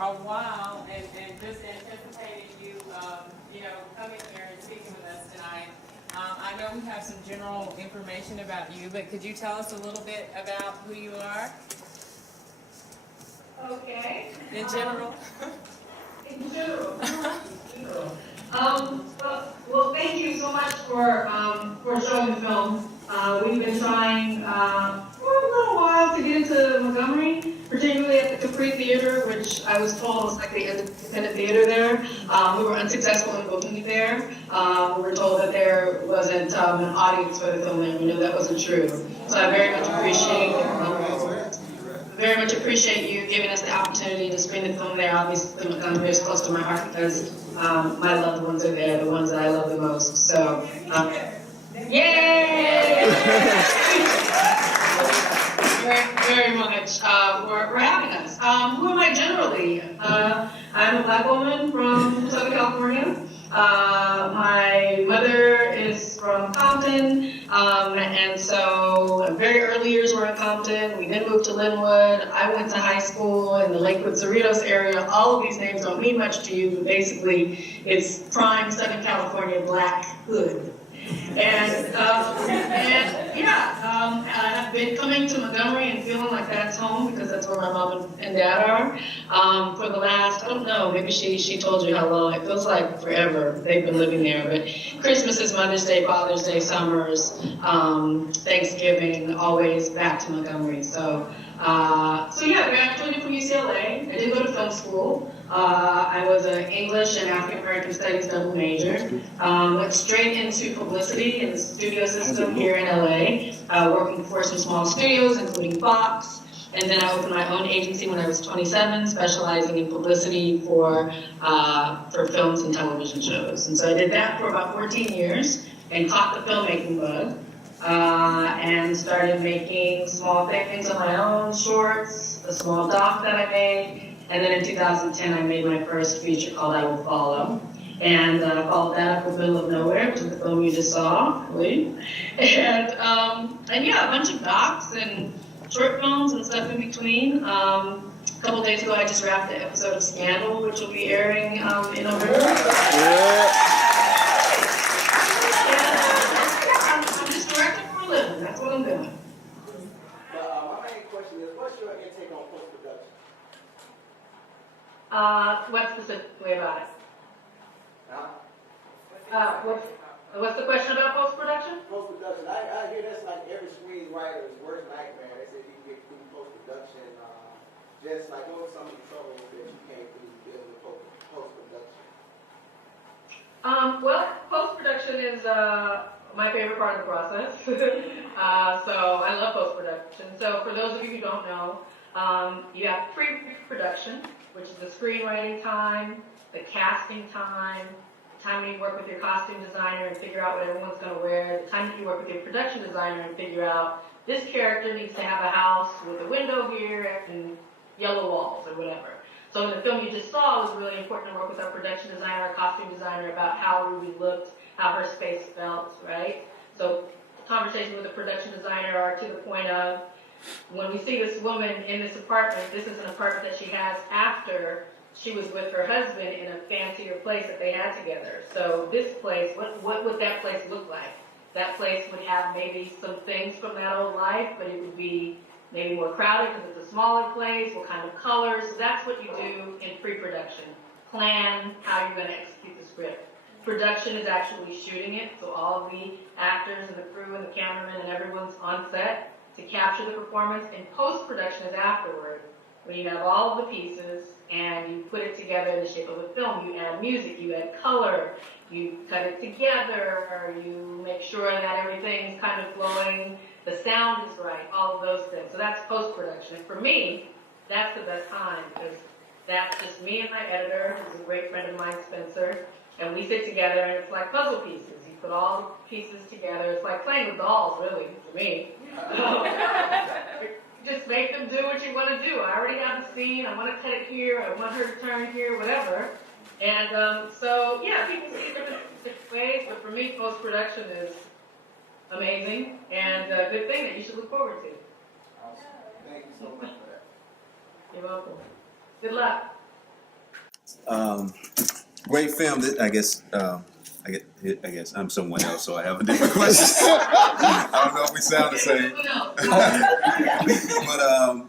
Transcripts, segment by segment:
a while and just anticipated you, coming here and speaking with us tonight. I know we have some general information about you, but could you tell us a little bit about who you are? Okay. In general? In general. Well, thank you so much for showing the film. We've been trying for a little while to get into Montgomery, particularly at the Capri Theater, which I was told was like the independent theater there. We were unsuccessful in booking it there. We were told that there wasn't an audience for the film, and we knew that wasn't true. So I very much appreciate you giving us the opportunity to screen the film there. Obviously, Montgomery is close to my heart because my loved ones are there, the ones that I love the most. So, yay! very much for having us. Who am I generally? I'm a Black woman from Southern California. My mother is from Compton, and so very early years were in Compton. We then moved to Linwood. I went to high school in the Lakewood Cerritos area. All of these names don't mean much to you, but basically it's prime Southern California Black hood. I've been coming to Montgomery and feeling like that's home because that's where my mom and dad are. For the last, I don't know, maybe she told you how long. It feels like forever they've been living there. But Christmases, Mother's Day, Father's Day, summers, Thanksgiving, always back to Montgomery. So graduated from UCLA. I did go to film school. I was an English and African American Studies double major. Went straight into publicity in the studio system here in LA, working for some small studios, including Fox. And then I opened my own agency when I was 27, specializing in publicity for films and television shows. And so I did that for about 14 years and caught the filmmaking bug. And started making small things on my own, shorts, a small doc that I made. And then in 2010, I made my first feature called I Will Follow. And followed that up with Middle of Nowhere, which is the film you just saw, I believe. And a bunch of docs and short films and stuff in between. A couple days ago, I just wrapped the episode of Scandal, which will be airing in November. I'm just directing for a living. That's what I'm doing. My main question is, what's your intake on post-production? What specifically about it? Huh? What's the question about post-production? Post-production. I hear that's like every screenwriter's worst nightmare. They say you can get through post-production. Just like what were some of the troubles that you came through dealing with post-production? Post-production is my favorite part of the process. So I love post-production. So for those of you who don't know, you have pre-production, which is the screenwriting time, the casting time, the time when you work with your costume designer and figure out what everyone's going to wear, the time that you work with your production designer and figure out this character needs to have a house with a window here and yellow walls or whatever. So in the film you just saw, it was really important to work with our production designer, our costume designer about how Ruby looked, how her space felt, right? So conversations with the production designer are to the point of, when we see this woman in this apartment, this is an apartment that she has after she was with her husband in a fancier place that they had together. So this place, what would that place look like? That place would have maybe some things from that old life, but it would be maybe more crowded because it's a smaller place. What kind of colors? So that's what you do in pre-production. Plan how you're going to execute the script. Production is actually shooting it, so all of the actors and the crew and the cameramen and everyone's on set to capture the performance. And post-production is afterward, when you have all of the pieces and you put it together in the shape of a film. You add music, you add color, you cut it together, you make sure that everything's kind of flowing, the sound is right, all of those things. So that's post-production. And for me, that's the best time, because that's just me and my editor, who's a great friend of mine, Spencer, and we sit together and it's like puzzle pieces. You put all the pieces together. It's like playing with dolls, really, for me. Just make them do what you want to do. I already have the scene. I want to cut it here. I want her to turn here, whatever. And people see it different ways, but for me, post-production is amazing and a good thing that you should look forward to. Awesome. Thank you so much for that. You're welcome. Good luck. Great film. I guess I'm someone else, so I have a different question. I don't know if we sound the same.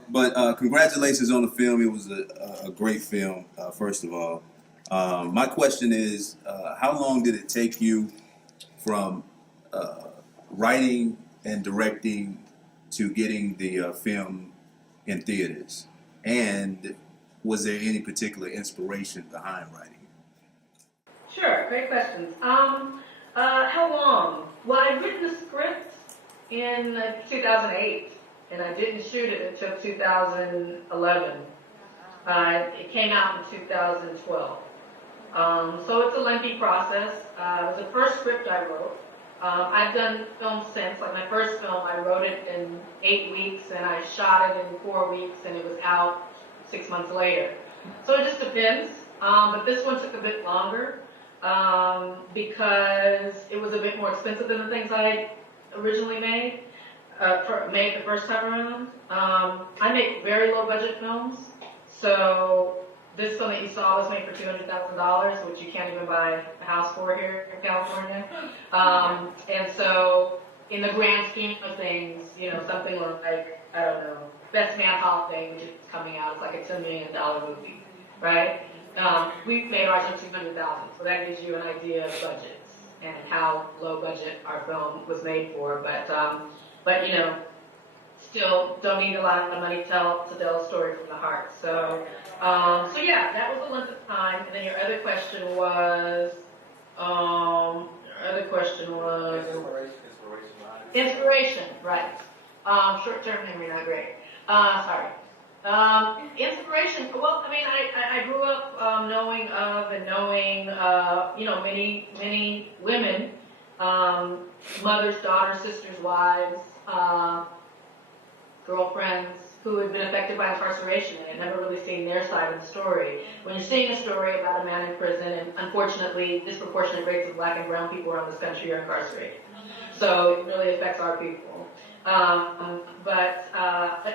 but congratulations on the film. It was a great film, first of all. My question is, how long did it take you from writing and directing to getting the film in theaters? And was there any particular inspiration behind writing? Sure, great questions. How long? Well, I'd written the script in 2008, and I didn't shoot it until 2011. It came out in 2012. So it's a lengthy process. It was the first script I wrote. I've done films since. Like my first film, I wrote it in 8 weeks, and I shot it in 4 weeks, and it was out 6 months later. So it just depends. But this one took a bit longer because it was a bit more expensive than the things I originally made the first time around. I make very low budget films, so this film that you saw was made for $200,000, which you can't even buy a house for here in California. And so, in the grand scheme of things, you know, something like, I don't know, Best Man Holiday, which is coming out, it's like a $10 million movie, right? We've made ours for $200,000, so that gives you an idea of budgets and how low budget our film was made for. But you know, still don't need a lot of money to tell a story from the heart. So yeah, that was the length of time. And then your other question was, inspiration, right? Short-term memory, not great. Sorry. Inspiration. Well, I mean, I grew up knowing you know, many women, mothers, daughters, sisters, wives, girlfriends who had been affected by incarceration and had never really seen their side of the story. When you're seeing a story about a man in prison, and unfortunately, disproportionate rates of black and brown people around this country are incarcerated. So it really affects our people. But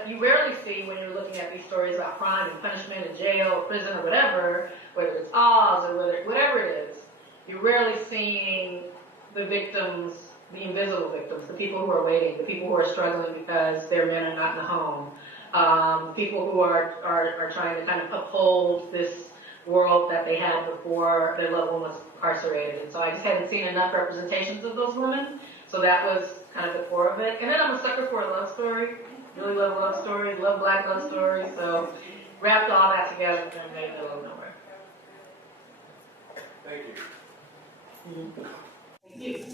you rarely see, when you're looking at these stories about crime and punishment and jail or prison or whatever, whether it's Oz or whatever it is, you're rarely seeing the victims, the invisible victims, the people who are waiting, the people who are struggling because their men are not in the home, people who are trying to kind of uphold this world that they had before their loved one was incarcerated. And so I just hadn't seen enough representations of those women. So that was kind of the core of it. And then I'm a sucker for a love story. Really love love stories, love black love stories. So wrapped all that together and made Middle of Nowhere. Thank you. Mm-hmm. Thank you.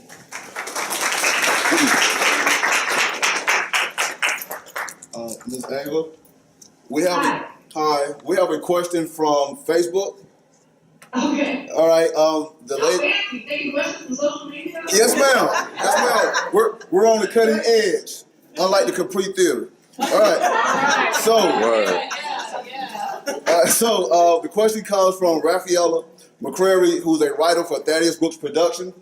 Ms. Ava, we have we have a question from Facebook. Okay. All right, the lady. You taking questions from social media? Yes, ma'am. Yes, ma'am. We're on the cutting edge, unlike the Capri Theater. All right. So the question comes from Rafaela McCrary, who's a writer for Thaddeus Brooks Production,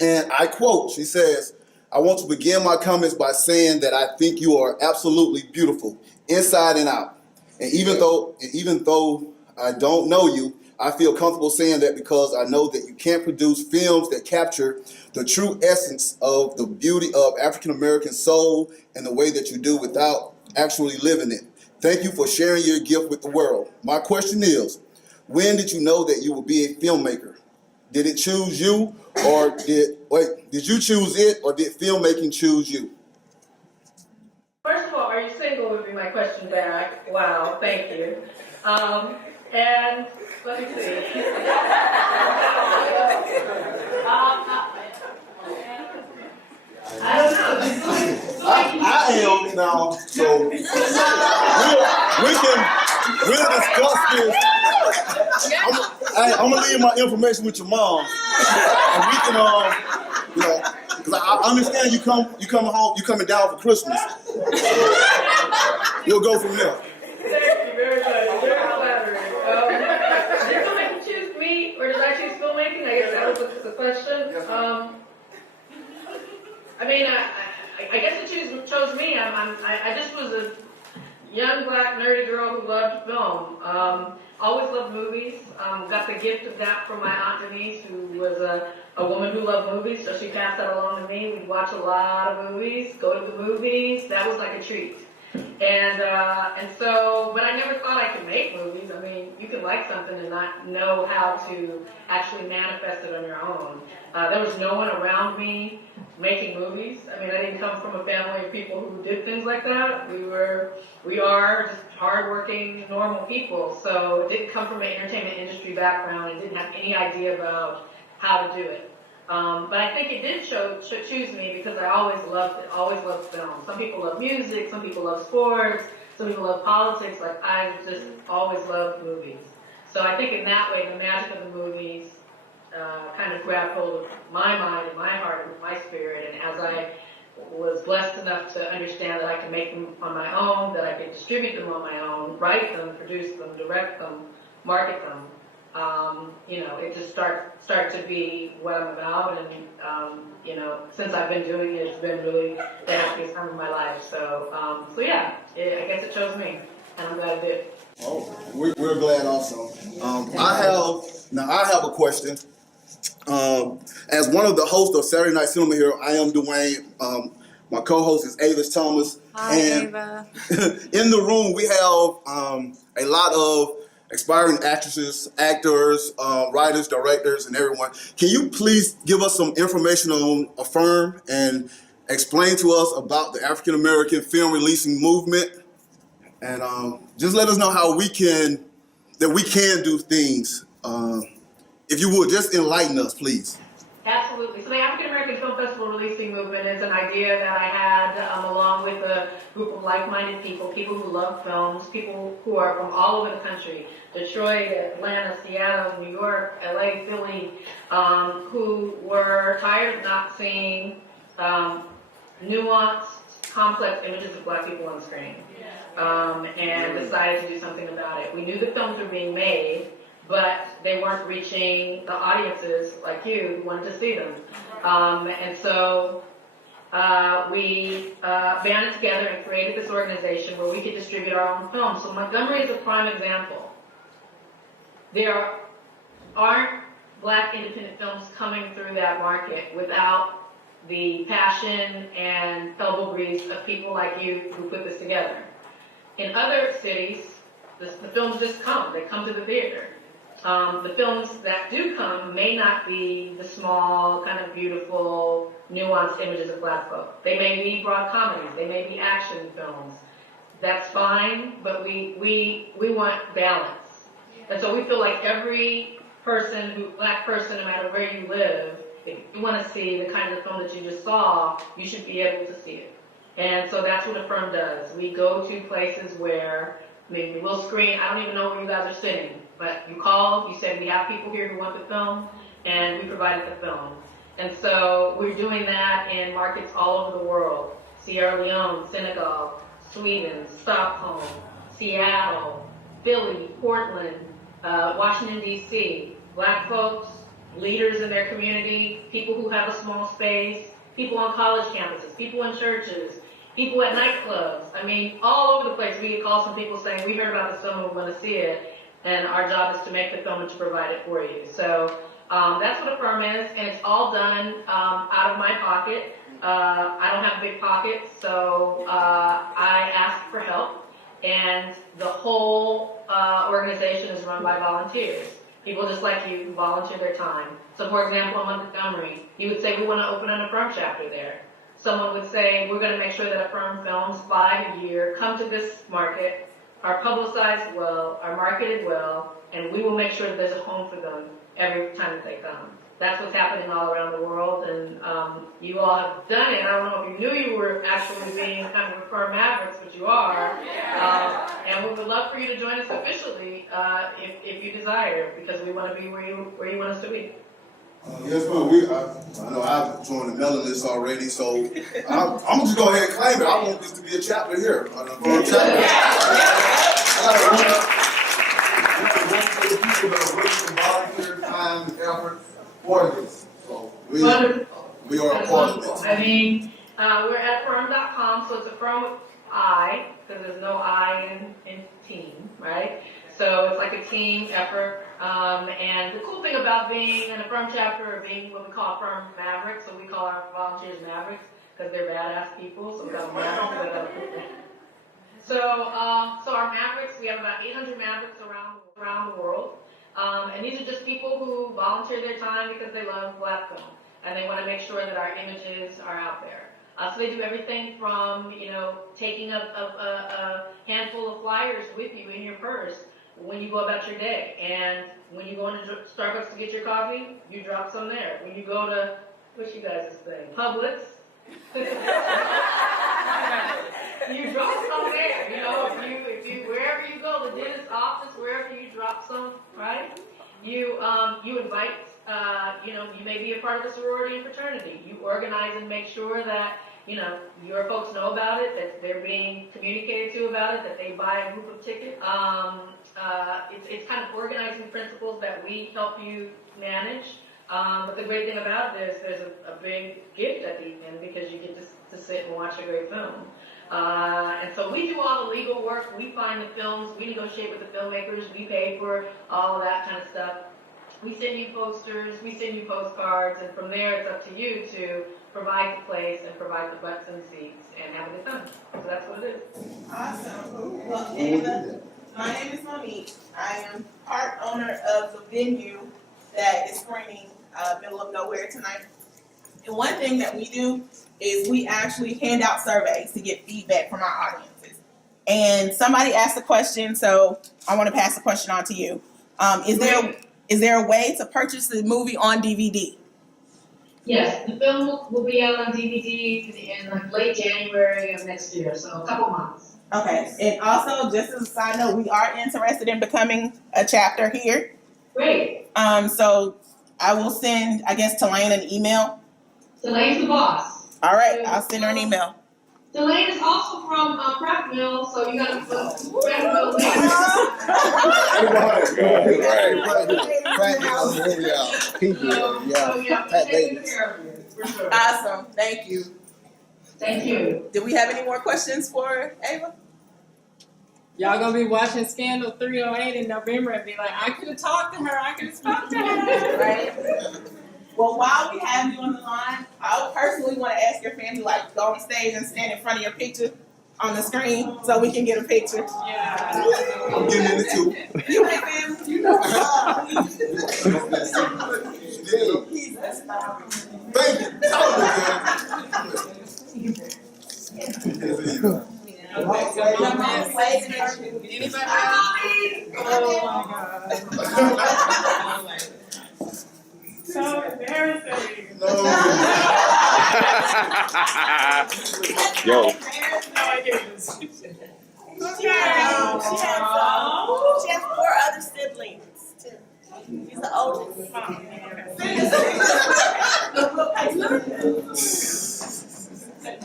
and I quote. She says, "I want to begin my comments by saying that I think you are absolutely beautiful, inside and out. And even though I don't know you, I feel comfortable saying that because I know that you can't produce films that capture the true essence of the beauty of African American soul in the way that you do without actually living it. Thank you for sharing your gift with the world. My question is, when did you know that you would be a filmmaker? Did it choose you, or did you choose it, or did filmmaking choose you?" First of all, are you single would be my question back. Wow, thank you. And let me see. I don't know. I am now, so we'll discuss this. I'm gonna leave my information with your mom, and we can, because I understand you coming down for Christmas. So we'll go from there. Thank you very much. Very flattering. Did filmmaking choose me, or did I choose filmmaking? I guess that was the question. I mean, I guess it chose me. I just was young black nerdy girl who loved film. Always loved movies. Got the gift of that from my Aunt Denise, who was a woman who loved movies, so she passed that along to me. We'd watch a lot of movies, go to the movies. That was like a treat. And so, but I never thought I could make movies. I mean, you can like something and not know how to actually manifest it on your own. There was no one around me making movies. I mean, I didn't come from a family of people who did things like that. We are just hardworking, normal people. So it didn't come from an entertainment industry background. I didn't have any idea about how to do it. But I think it did choose me because I always loved it, always loved film. Some people love music, some people love sports, some people love politics. Like, I just always loved movies. So I think in that way, the magic of the movies kind of grabbed hold of my mind and my heart and my spirit. And as I was blessed enough to understand that I could make them on my own, that I could distribute them on my own, write them, produce them, direct them, market them, it just start to be what I'm about. And, since I've been doing it, it's been really the happiest time of my life. So yeah, I guess it chose me, and I'm glad it did. Oh, we're glad also. I have a question. As one of the hosts of Saturday Night Cinema here, I am DeWayne. My co-host is Ava Thomas. Hi, and Ava. In the room, we have a lot of aspiring actresses, actors, writers, directors, and everyone. Can you please give us some information on AFFIRM and explain to us about the African American film releasing movement? And just let us know how we can do things. If you would, just enlighten us, please. Absolutely. So the African American Film Festival Releasing Movement is an idea that I had along with a group of like-minded people who love films, people who are from all over the country, Detroit, Atlanta, Seattle, New York, LA, Philly, who were tired of not seeing nuanced, complex images of black people on screen, and decided to do something about it. We knew the films were being made, but they weren't reaching the audiences like you who wanted to see them. And so we banded together and created this organization where we could distribute our own films. So Montgomery is a prime example. There aren't black independent films coming through that market without the passion and elbow grease of people like you who put this together. In other cities, the films just come. They come to the theater. The films that do come may not be the small, kind of beautiful, nuanced images of black folk. They may be broad comedies. They may be action films. That's fine, but we want balance. And so we feel like every black person, no matter where you live, if you want to see the kind of film that you just saw, you should be able to see it. And so that's what AFFIRM does. We go to places where maybe we'll screen. I don't even know where you guys are sitting. But you called, you said we have people here who want the film, and we provided the film. And so we're doing that in markets all over the world. Sierra Leone, Senegal, Sweden, Stockholm, Seattle, Philly, Portland, Washington, D.C. Black folks, leaders in their community, people who have a small space, people on college campuses, people in churches, people at nightclubs. I mean, all over the place we get calls from people saying, we heard about this film and we want to see it. And our job is to make the film and to provide it for you. So that's what AFFIRM is, and it's all done out of my pocket. I don't have big pockets, so I asked for help, and the whole organization is run by volunteers. People just like you who volunteer their time. So for example, in Montgomery, you would say, we want to open an AFFIRM chapter there. Someone would say, we're going to make sure that AFFIRM films 5 a year come to this market, are publicized well, are marketed well, and we will make sure that there's a home for them every time that they come. That's what's happening all around the world, and you all have done it. I don't know if you knew you were actually being kind of AFFIRM Mavericks, but you are. And we would love for you to join us officially if you desire, because we want to be where you want us to be. Yes, ma'am. I know I've joined the mailing list already, so I'm gonna just go ahead and claim it. I want this to be a chapter here, an AFFIRM chapter. People that are willing to volunteer time and effort for this. So we are a part of this. I mean, we're at AFFIRM.com, so it's AFFIRM I, because there's no I in team, right? So it's like a team effort. And the cool thing about being an AFFIRM chapter or being what we call AFFIRM Mavericks, so we call our volunteers Mavericks because they're badass people, so we call them Mavericks. So our Mavericks, we have about 800 Mavericks around the world. And these are just people who volunteer their time because they love Black film and they want to make sure that our images are out there. So they do everything from, taking a handful of flyers with you in your purse when you go about your day. And when you go into Starbucks to get your coffee, you drop some there. When you go to, what's you guys' thing? Publix. You drop some there, if you wherever you go, the dentist's office, wherever you drop some, right? You invite, you may be a part of a sorority and fraternity. You organize and make sure that, your folks know about it, that they're being communicated to about it, that they buy a group of tickets. It's kind of organizing principles that we help you manage. But the great thing about this, there's a big gift at the end because you get to sit and watch a great film. And so we do all the legal work. We find the films. We negotiate with the filmmakers. We pay for all of that kind of stuff. We send you posters. We send you postcards. And from there, it's up to you to provide the place and provide the butts and seats and have a good time. So that's what it is. Awesome. Well, Ava, my name is Monique. I am part owner of the venue that is screening Middle of Nowhere tonight. And one thing that we do is we actually hand out surveys to get feedback from our audiences. And somebody asked a question, so I want to pass the question on to you. Is there a way to purchase the movie on DVD? Yes, the film will be out on DVD in late January of next year, so a couple months. Okay, and also, just as a side note, we are interested in becoming a chapter here. Great. So I will send, I guess, Delane an email. Delane's the boss. All right, I'll send her an email. Delane is also from Craft Mill, so you gotta put Craft Mill Awesome, thank you. Thank you. Do we have any more questions for Ava? Y'all gonna be watching Scandal 308 in November and be like, I could have talked to her, I could have spoke to her. Right. Well, while we have you on the line, I would personally want to ask your family, like, go on stage and stand in front of your picture on the screen so we can get a picture. Yeah. I'm getting in it too. You ain't family, you know. Thank you. Okay, so anybody else? Oh my God. So embarrassing. Yo. No, I didn't. She has 4 other siblings, too. She's the oldest.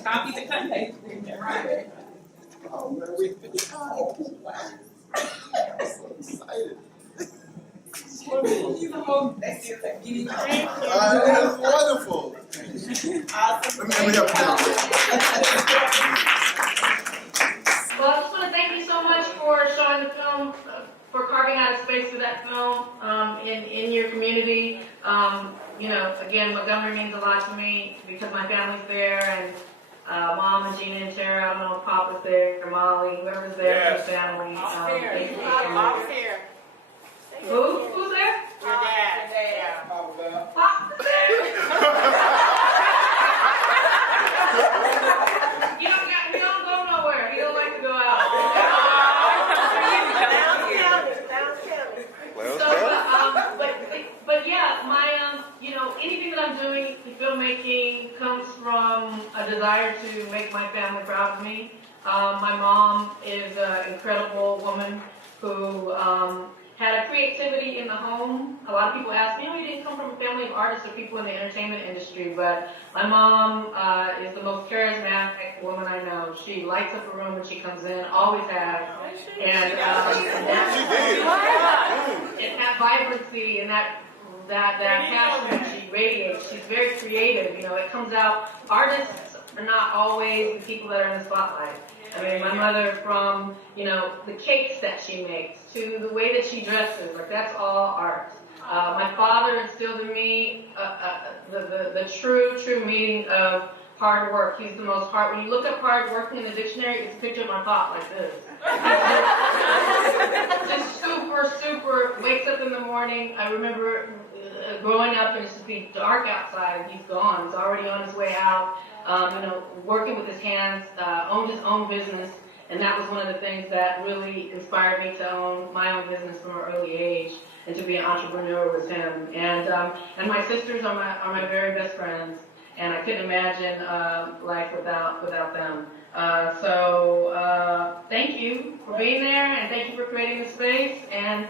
Copy the cut paste. Right. Oh, man, wow. I'm so excited. That's you. That's wonderful. Awesome. Let me help you out. Well, I just want to thank you so much for showing the film, for carving out a space for that film in your community. Again, Montgomery means a lot to me because my family's there, and Mom and Gina and Tara, I don't know if Papa's there, or Molly, whoever's there for the family. Mom's here. Who's there? Your dad. Papa's there. He don't go nowhere. He don't like to go out. But yeah, my anything that I'm doing in filmmaking comes from a desire to make my family proud of me. My mom is an incredible woman who had a creativity in the home. A lot of people ask me, you didn't come from a family of artists or people in the entertainment industry, but my mom is the most charismatic woman I know. She lights up a room when she comes in, always has. And that vibrancy and that passion she radiates. She's very creative. It comes out. Artists are not always the people that are in the spotlight. I mean, my mother, from, you know, the cakes that she makes to the way that she dresses, like, that's all art. My father instilled in me the true meaning of hard work. He's the most hard. When you look up hard working in the dictionary, it's a picture of my pop like this. Just super, wakes up in the morning. I remember growing up and it's just be dark outside and he's gone. He's already on his way out, you know, working with his hands, owned his own business. And that was one of the things that really inspired me to own my own business from an early age and to be an entrepreneur with him. And my sisters are my very best friends. And I couldn't imagine life without them. So thank you for being there, and thank you for creating the space. And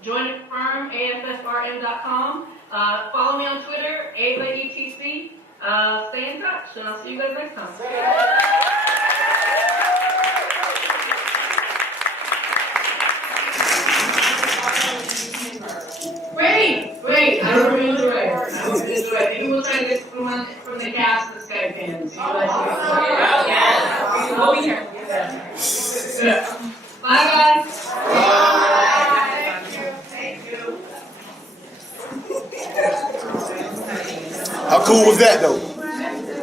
join AFFIRM, AFFRM.com. Follow me on Twitter, Ava ETC. Stay in touch, and I'll see you guys next time. Great. I really enjoy it. Maybe we'll try to get someone from the cast of the Skype fans. We'll be here. Bye, guys. Thank you. How cool was that, though?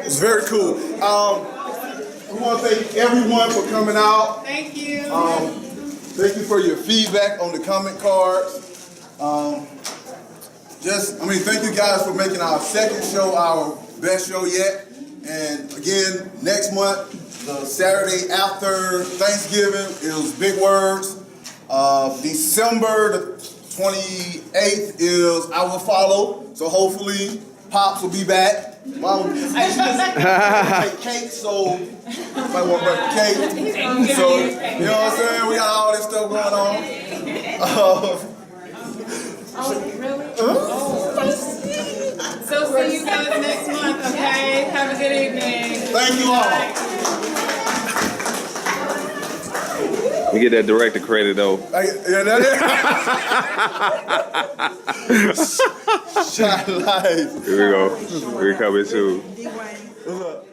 It's very cool. We want to thank everyone for coming out. Thank you. Thank you for your feedback on the comment cards. Thank you guys for making our second show our best show yet. And again, next month, the Saturday after Thanksgiving, it was Big Words. December the 28th is I Will Follow. So hopefully, Pops will be back. Mom, I should just make cake, so I might want to make cake. So, you know what I'm saying? We got all this stuff going on. Really? So see you guys next month, okay? Have a good evening. Thank you all. We get that director credit though. Shot live. Here we go. We're coming soon. DeWayne. What's up?